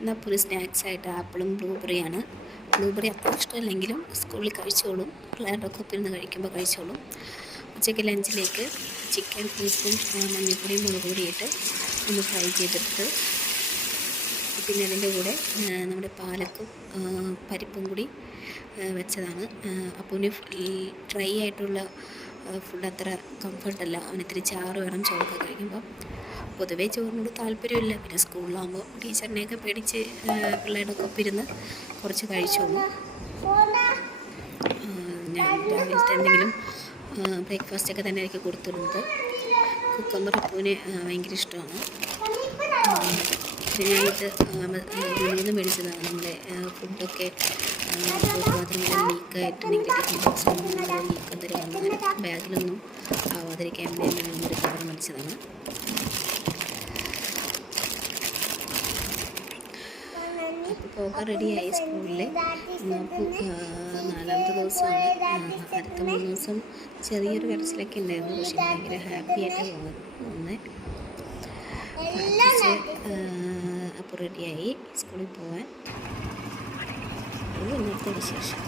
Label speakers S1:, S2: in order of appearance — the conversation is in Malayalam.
S1: എന്നാൽ ഒരു സ്നാക്സ് ആയിട്ട് ആപ്പിളും ബ്ലൂബെറിയാണ്. ബ്ലൂബെറി അത്ര ഇഷ്ടമല്ലെങ്കിലും സ്കൂളിൽ കഴിച്ചോളും. പിള്ളേരുടെ ഒക്കെ നിന്ന് കഴിക്കുമ്പോൾ കഴിച്ചോളും. ഉച്ചയ്ക്ക് ലഞ്ചിലേക്ക് ചിക്കൻ പീസും മഞ്ഞപ്പൊടിയും മുളക് പൊടിയിട്ട് ഒന്ന് ഫ്രൈ ചെയ്തെടുത്ത് പിന്നെ അതിന്റെ കൂടെ നമ്മുടെ പാലക്കും പരിപ്പും കൂടി വെച്ചതാണ്. വെച്ചതാണ് അപ്പൂന് ഡ്രൈ ആയിട്ടുള്ള ഫുഡ് അത്ര കംഫർട്ടല്ല അവൻ ഇത്തിരി ചാറ് വേണം ചോറൊക്കെ കഴിക്കുമ്പോൾ പൊതുവേ ചോറിനോട് താല്പര്യമില്ല. പിന്നെ സ്കൂളിലാകുമ്പോൾ ടീച്ചറിനെയൊക്കെ പേടിച്ച് പിള്ളേരുടെ ഒപ്പം ഇരുന്ന് കുറച്ച് കഴിച്ചോളൂ ഞാൻ രാവിലത്തെ എന്തെങ്കിലും ബ്രേക്ക്ഫാസ്റ്റ് ഒക്കെ തന്നെ എനിക്ക് കൊടുത്തിരുന്നത് കുക്കമ്പർ പൂവിന് ഭയങ്കര ഇഷ്ടമാണ്. പിന്നെ വെളിയിൽ നിന്ന് മേടിച്ചതാണ്. നമ്മുടെ ഫുഡൊക്കെ മാത്രമല്ല ലീക്കായിട്ടുണ്ടെങ്കിൽ ലീക്ക് ബാഗിലൊന്നും ആവാതിരിക്കാൻ വേണ്ടി ഒരു കവർ മേടിച്ചതാണ്. പോകാൻ റെഡിയായി സ്കൂളിൽ നാലാമത്തെ ദിവസമാണ്. അടുത്ത മൂന്ന് ദിവസം ചെറിയൊരു കരച്ചിലൊക്കെ ഉണ്ടായിരുന്നു. പക്ഷെ ഭയങ്കര ഹാപ്പി ആയിട്ട് പോകുന്നത്. അപ്പോൾ റെഡിയായി സ്കൂളിൽ പോകാൻ ഇന്നത്തെ വിശേഷം.